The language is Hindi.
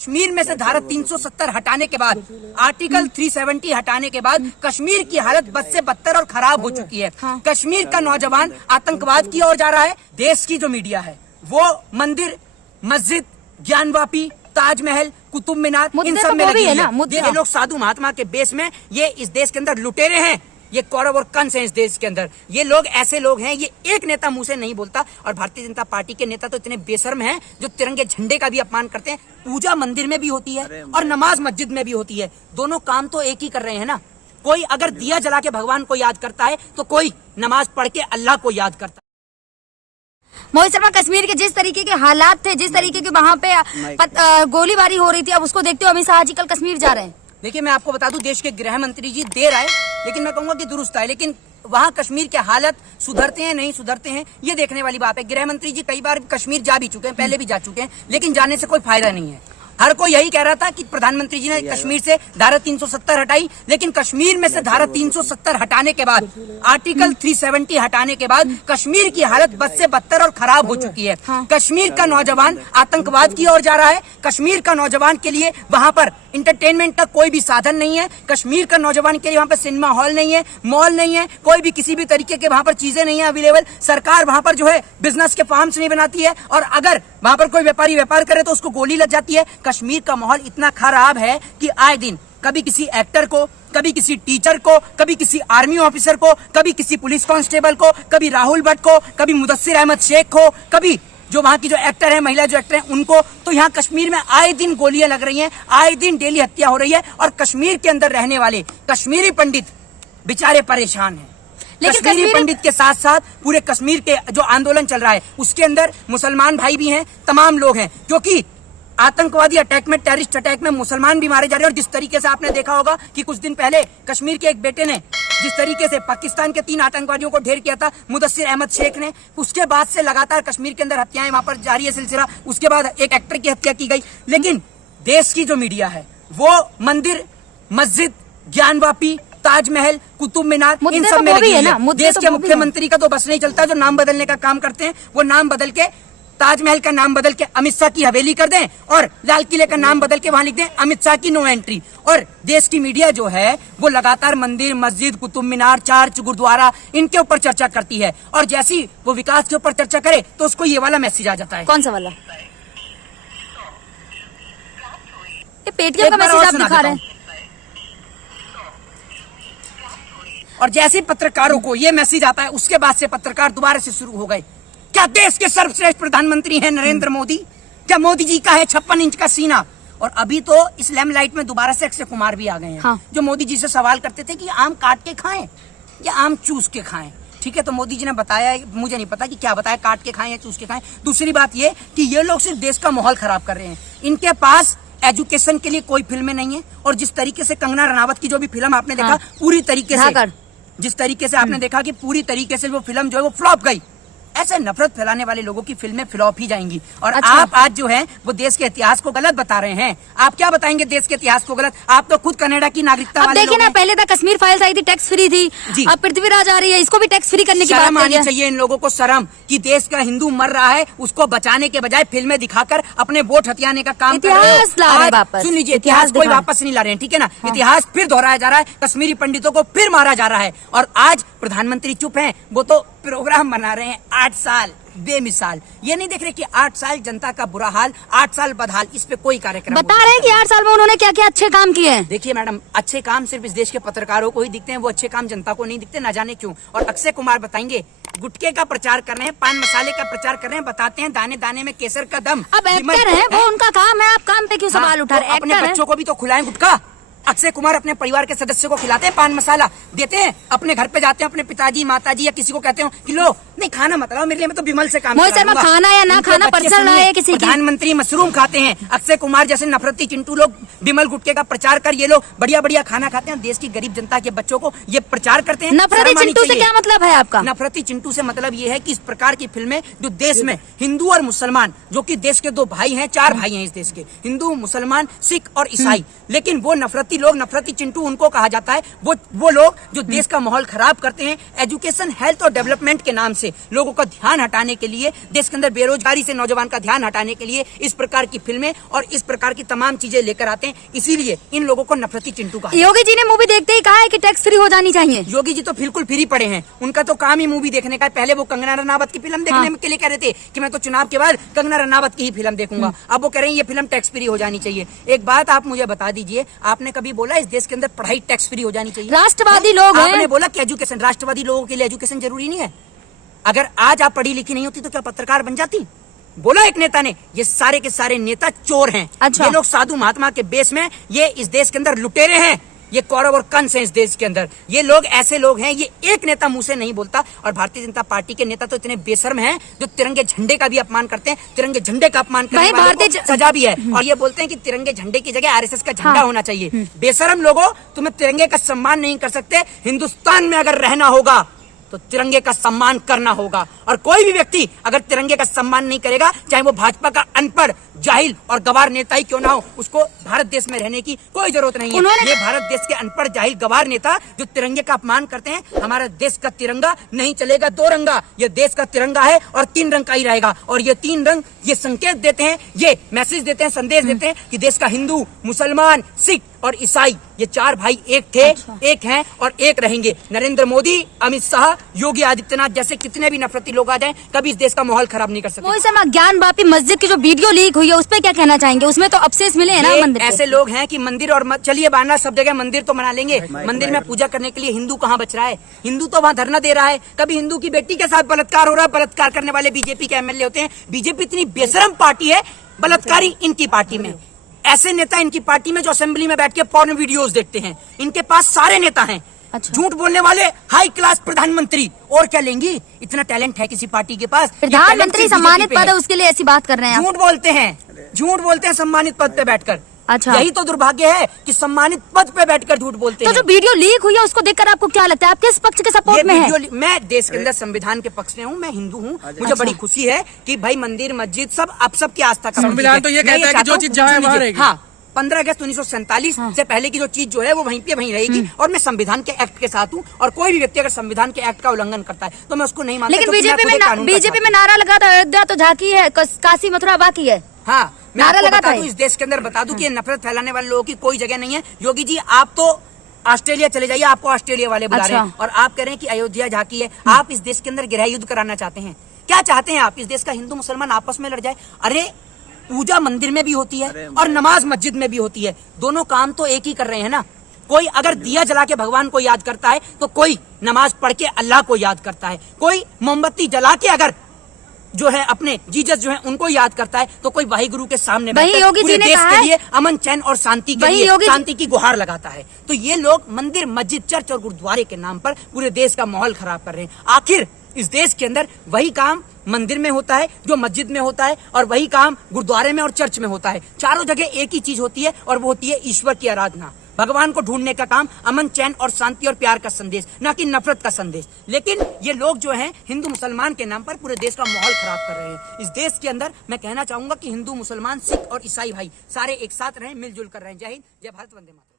कश्मीर में से धारा 370 हटाने के बाद, आर्टिकल 370 हटाने के बाद कश्मीर की हालत बद से बदतर और खराब हो चुकी है। हाँ। कश्मीर का नौजवान आतंकवाद की ओर जा रहा है। देश की जो मीडिया है वो मंदिर, मस्जिद, ज्ञानवापी, ताजमहल, कुतुब मीनार इन सब में लगी है। ये लोग साधु महात्मा के बेस में ये इस देश के अंदर लुटेरे हैं। ये कौरव और कंस हैं इस देश के अंदर। ये लोग ऐसे लोग हैं, ये एक नेता मुंह से नहीं बोलता। और भारतीय जनता पार्टी के नेता तो इतने बेशर्म हैं जो तिरंगे झंडे का भी अपमान करते हैं। पूजा मंदिर में भी होती है और नमाज मस्जिद में भी होती है। दोनों काम तो एक ही कर रहे हैं ना। कोई अगर दिया जला के भगवान को याद करता है तो कोई नमाज पढ़ के अल्लाह को याद करता है। मोहित शर्मा, कश्मीर के जिस तरीके के हालात थे, जिस तरीके के वहाँ पे गोलीबारी हो रही थी, अब उसको देखते हुए अमित शाह जी कल कश्मीर जा रहे हैं। देखिए, मैं आपको बता दूं, देश के गृह मंत्री जी देर आए लेकिन मैं कहूंगा कि दुरुस्त आए। लेकिन वहां कश्मीर के हालत सुधरते हैं नहीं सुधरते हैं ये देखने वाली बात है। गृह मंत्री जी कई बार कश्मीर जा भी चुके हैं, पहले भी जा चुके हैं, लेकिन जाने से कोई फायदा नहीं है। हर कोई यही कह रहा था कि प्रधानमंत्री जी ने कश्मीर से धारा 370 हटाई, लेकिन कश्मीर में से धारा 370 हटाने के बाद, आर्टिकल 370 हटाने के बाद कश्मीर की हालत बद से बदतर और खराब हो चुकी है। हाँ। कश्मीर का नौजवान आतंकवाद की ओर जा रहा है। कश्मीर का नौजवान के लिए वहां पर इंटरटेनमेंट का कोई भी साधन नहीं है। कश्मीर का नौजवान के लिए वहां पर सिनेमा हॉल नहीं है, मॉल नहीं है, कोई भी किसी भी तरीके के वहां पर चीजें नहीं है अवेलेबल। सरकार वहां पर जो है बिजनेस के फार्म्स नहीं बनाती है, और अगर वहां पर कोई व्यापारी व्यापार करे तो उसको गोली लग जाती है। कश्मीर का माहौल इतना खराब है कि आए दिन कभी किसी एक्टर को, कभी किसी टीचर को, कभी किसी आर्मी ऑफिसर को, कभी किसी पुलिस कांस्टेबल को, कभी राहुल भट्ट को, कभी मुदस्सिर अहमद शेख को, कभी जो वहां की जो एक्टर है, महिला जो एक्टर है उनको। तो यहाँ कश्मीर में आए दिन गोलियां लग रही हैं, आए दिन डेली हत्या हो रही है, और कश्मीर के अंदर रहने वाले कश्मीरी पंडित बेचारे परेशान हैं। कश्मीरी पंडित के साथ साथ पूरे कश्मीर के जो आंदोलन चल रहा है उसके अंदर मुसलमान भाई भी हैं, तमाम लोग हैं, क्योंकि आतंकवादी अटैक में, टेररिस्ट अटैक में मुसलमान भी मारे जा रहे हैं। और जिस तरीके से आपने देखा होगा कि कुछ दिन पहले कश्मीर के एक बेटे ने जिस तरीके से पाकिस्तान के 3 आतंकवादियों को ढेर किया था, मुदस्सिर अहमद शेख ने, उसके बाद से लगातार कश्मीर के अंदर हत्याएं वहां पर जारी है सिलसिला। उसके बाद एक एक्टर की हत्या की गई। लेकिन देश की जो मीडिया है वो मंदिर, मस्जिद, ज्ञानवापी, ताजमहल, कुतुब मीनार इन सब में लगी है। देश के मुख्यमंत्री का तो बस नहीं चलता, जो नाम बदलने का काम करते हैं वो नाम बदल के, ताजमहल का नाम बदल के अमित शाह की हवेली कर दें, और लाल किले का नाम बदल के वहां लिख दें अमित शाह की नो एंट्री। और देश की मीडिया जो है वो लगातार मंदिर, मस्जिद, कुतुब मीनार, चर्च, गुरुद्वारा इनके ऊपर चर्चा करती है, और जैसी वो विकास के ऊपर चर्चा करे तो उसको ये वाला मैसेज आ जाता है। कौन सा वाला? ये पेटीएम का मैसेज आप दिखा रहे हैं। और जैसे पत्रकारों को ये मैसेज आता है उसके बाद से पत्रकार दोबारा से शुरू हो गए। क्या देश के सर्वश्रेष्ठ प्रधानमंत्री हैं नरेंद्र मोदी? क्या मोदी जी का है 56 इंच का सीना? और अभी तो इस लेमलाइट में दोबारा से अक्षय कुमार भी आ गए हैं। हाँ। जो मोदी जी से सवाल करते थे कि आम काट के खाएं या आम चूस के खाएं। ठीक है, तो मोदी जी ने बताया, मुझे नहीं पता कि क्या बताया, काट के खाएं या चूस के खाएं। दूसरी बात ये कि ये लोग सिर्फ देश का माहौल खराब कर रहे हैं। इनके पास एजुकेशन के लिए कोई फिल्में नहीं है, और जिस तरीके से कंगना रनावत की जो भी फिल्म आपने देखा, हाँ। पूरी तरीके से, जिस तरीके से आपने देखा कि पूरी तरीके से वो फिल्म जो है वो फ्लॉप गई। ऐसे नफरत फैलाने वाले लोगों की फिल्में फ्लॉप ही जाएंगी। और अच्छा। आप आज जो है वो देश के इतिहास को गलत बता रहे हैं। आप क्या बताएंगे देश के इतिहास को गलत? आप तो खुद कनाडा की नागरिकता वाले देखिए ना, पहले तक कश्मीर फाइल्स आई थी, टैक्स फ्री थी, अब पृथ्वीराज आ रही है, इसको भी टैक्स फ्री करने की बात आनी चाहिए इन लोगों को। शर्म कि देश का हिंदू मर रहा है, उसको बचाने के बजाय फिल्में दिखाकर अपने वोट हथियाने का काम कर रहे हैं। सुन लीजिए, इतिहास कोई वापस नहीं ला रहे हैं, ठीक है ना। इतिहास फिर दोहराया जा रहा है, कश्मीरी पंडितों को फिर मारा जा रहा है। और आज प्रधानमंत्री चुप हैं, वो तो प्रोग्राम बना रहे हैं 8 साल बेमिसाल। ये नहीं देख रहे कि 8 साल जनता का बुरा हाल, 8 साल बदहाल, इस पे कोई कार्यक्रम बता रहे हैं कि 8 साल में उन्होंने क्या क्या अच्छे काम किए हैं। देखिए मैडम, अच्छे काम सिर्फ इस देश के पत्रकारों को ही दिखते हैं, वो अच्छे काम जनता को नहीं दिखते, ना जाने क्यों। और अक्षय कुमार बताएंगे, गुटखे का प्रचार कर रहे हैं, पान मसाले का प्रचार कर रहे हैं, बताते हैं दाने दाने में केसर का दम। अब एक्टर है, वो उनका काम है, आप काम पे क्यों सवाल उठा रहे हैं? अपने बच्चों को भी तो खिलाएं गुटखा। अक्षय कुमार अपने परिवार के सदस्य को खिलाते हैं, पान मसाला देते हैं, अपने घर पे जाते हैं, अपने पिताजी माताजी या किसी को कहते हो कि लो नहीं खाना मत लाओ मेरे लिए, मैं तो विमल से काम करूंगा। खाना या ना खाना पर्सनल है किसी की। प्रधानमंत्री मशरूम खाते हैं, अक्षय कुमार जैसे नफरती चिंटू लोग विमल गुटके का प्रचार कर ये लोग बढ़िया बढ़िया खाना खाते हैं, देश की गरीब जनता के बच्चों को ये प्रचार करते हैं। नफरती चिंटू से क्या मतलब है आपका? नफरती चिंटू से मतलब ये है कि इस प्रकार की फिल्में जो देश में हिंदू और मुसलमान, जो कि देश के 2 भाई हैं, 4 भाई हैं इस देश के, हिंदू, मुसलमान, सिख और ईसाई, लेकिन वो नफरती नफरती लोग, नफरती चिंटू उनको कहा जाता है। वो लोग जो देश का माहौल खराब करते हैं, एजुकेशन, हेल्थ और डेवलपमेंट के नाम से लोगों का ध्यान हटाने के लिए, देश के अंदर बेरोजगारी से नौजवान का ध्यान हटाने के लिए इस प्रकार की फिल्में और इस प्रकार की तमाम चीजें लेकर आते हैं। इसीलिए इन लोगों को नफरती चिंटू कहा। योगी जी ने मूवी देखते ही कहा है कि टैक्स फ्री हो जानी चाहिए। योगी जी तो बिल्कुल फ्री पड़े हैं, उनका तो काम ही मूवी देखने का है। पहले वो कंगना रनावत की फिल्म देखने के लिए कह रहे थे कि मैं तो चुनाव के बाद कंगना रनावत की ही फिल्म देखूंगा। अब वो कह रहे हैं ये फिल्म टैक्स फ्री हो जानी चाहिए। एक बात आप मुझे बता दीजिए, आपने कभी बोला इस देश के अंदर पढ़ाई टैक्स फ्री हो जानी चाहिए? राष्ट्रवादी लोग हैं। आपने बोला कि एजुकेशन, राष्ट्रवादी लोगों के लिए एजुकेशन जरूरी नहीं है? अगर आज आप पढ़ी लिखी नहीं होती तो क्या पत्रकार बन जाती? बोला एक नेता ने। ये सारे के सारे नेता चोर हैं। अच्छा। ये लोग साधु महात्मा के बेस में ये इस देश के अंदर लुटेरे हैं। ये कौरव और कंस हैं इस देश के अंदर। ये लोग ऐसे लोग हैं, ये एक नेता मुंह से नहीं बोलता। और भारतीय जनता पार्टी के नेता तो इतने बेशर्म हैं जो तिरंगे झंडे का भी अपमान करते हैं। तिरंगे झंडे का अपमान करने वालों को सजा भी है। और ये बोलते हैं कि तिरंगे झंडे की जगह आरएसएस का झंडा होना चाहिए। बेशर्म लोगों, तुम्हें तिरंगे का सम्मान नहीं कर सकते। हिंदुस्तान में अगर रहना होगा तो तिरंगे का सम्मान करना होगा। और कोई भी व्यक्ति अगर तिरंगे का सम्मान नहीं करेगा, चाहे वो भाजपा का अनपढ़, जाहिल और गवार नेता ही क्यों ना हो, उसको भारत देश में रहने की कोई जरूरत नहीं है। ये भारत देश के अनपढ़, जाहिल, गवार नेता जो तिरंगे का अपमान करते हैं, हमारा देश का तिरंगा नहीं चलेगा दो रंगा। ये देश का तिरंगा है और तीन रंग का ही रहेगा। और ये तीन रंग ये संकेत देते हैं, ये मैसेज देते हैं, संदेश देते हैं कि देश का हिंदू, मुसलमान, सिख और ईसाई, ये चार भाई एक थे, एक हैं और एक रहेंगे। नरेंद्र मोदी, अमित शाह, योगी आदित्यनाथ जैसे कितने भी नफरती लोग आ जाएं, कभी इस देश का माहौल खराब नहीं कर सकते। मोहित शर्मा, ज्ञान वापी मस्जिद की जो वीडियो लीक हुई है उस पर क्या कहना चाहेंगे? उसमें तो अवशेष मिले हैं ना मंदिर ऐसे लोग हैं कि मंदिर और चलिए बाना सब जगह मंदिर तो बना लेंगे, मंदिर में पूजा करने के लिए हिंदू कहाँ बच रहा है? हिंदू तो वहाँ धरना दे रहा है। कभी हिंदू की बेटी के साथ बलात्कार हो रहा है, बलात्कार करने वाले बीजेपी के एमएलए होते हैं। बीजेपी इतनी बेशरम पार्टी है, बलात्कारी इनकी पार्टी में, ऐसे नेता इनकी पार्टी में जो असेंबली में बैठ के पॉर्न वीडियोस देखते हैं, इनके पास सारे नेता हैं। अच्छा। झूठ बोलने वाले हाई क्लास प्रधानमंत्री, और क्या लेंगी? इतना टैलेंट है किसी पार्टी के पास? प्रधानमंत्री सम्मानित पद है उसके लिए ऐसी बात कर रहे हैं। झूठ बोलते हैं सम्मानित पद पे बैठकर। अच्छा। यही तो दुर्भाग्य है कि सम्मानित पद पे बैठकर झूठ बोलते हैं। तो जो वीडियो लीक हुई है उसको देखकर आपको क्या लगता है? आप किस पक्ष के सपोर्ट में हैं? मैं देश के अंदर संविधान के पक्ष में हूँ, मैं हिंदू हूँ। मुझे बड़ी खुशी है कि भाई मंदिर, मस्जिद सब आप सबकी आस्था का संविधान तो ये कहता है कि जो चीज जहाँ है वहाँ रहेगी। हाँ, 15 अगस्त 1947 से पहले की जो चीज जो है वो वहीं पे वहीं रहेगी। और मैं संविधान के एक्ट के साथ हूँ। और कोई भी व्यक्ति अगर संविधान के एक्ट का उल्लंघन करता है तो मैं उसको नहीं मानता। लेकिन बीजेपी में नारा लगा था अयोध्या तो झांकी है, काशी मथुरा बाकी है। हाँ, मैं नारा आपको लगा बता था दूं, इस देश के अंदर बता दूं कि ये नफरत फैलाने वाले लोगों की कोई जगह नहीं है। योगी जी, आप तो ऑस्ट्रेलिया चले जाइए, आपको ऑस्ट्रेलिया वाले बुला रहे हैं और आप कह रहे हैं कि अयोध्या झांकी है। आप इस देश के अंदर गृह युद्ध कराना चाहते हैं? क्या चाहते हैं आप? इस देश का हिंदू मुसलमान आपस में लड़ जाए? अरे पूजा मंदिर में भी होती है और नमाज मस्जिद में भी होती है। दोनों काम तो एक ही कर रहे हैं ना। कोई अगर दिया जला के भगवान को याद करता है तो कोई नमाज पढ़ के अल्लाह को याद करता है। कोई मोमबत्ती जला के अगर जो है अपने जीसस जो है उनको याद करता है तो कोई वाहिगुरु के सामने योगी जी ने देश कहा के है लिए अमन, चैन और शांति के लिए शांति की गुहार लगाता है। तो ये लोग मंदिर, मस्जिद, चर्च और गुरुद्वारे के नाम पर पूरे देश का माहौल खराब कर रहे हैं। आखिर इस देश के अंदर वही काम मंदिर में होता है जो मस्जिद में होता है, और वही काम गुरुद्वारे में और चर्च में होता है। चारों जगह एक ही चीज होती है और वो होती है ईश्वर की आराधना। भगवान को ढूंढने का काम, अमन, चैन और शांति और प्यार का संदेश, ना कि नफरत का संदेश। लेकिन ये लोग जो हैं हिंदू मुसलमान के नाम पर पूरे देश का माहौल खराब कर रहे हैं। इस देश के अंदर मैं कहना चाहूंगा कि हिंदू, मुसलमान, सिख और ईसाई भाई सारे एक साथ रहें, मिलजुल कर रहें। जय हिंद, जय भारत, वंदे मातरम।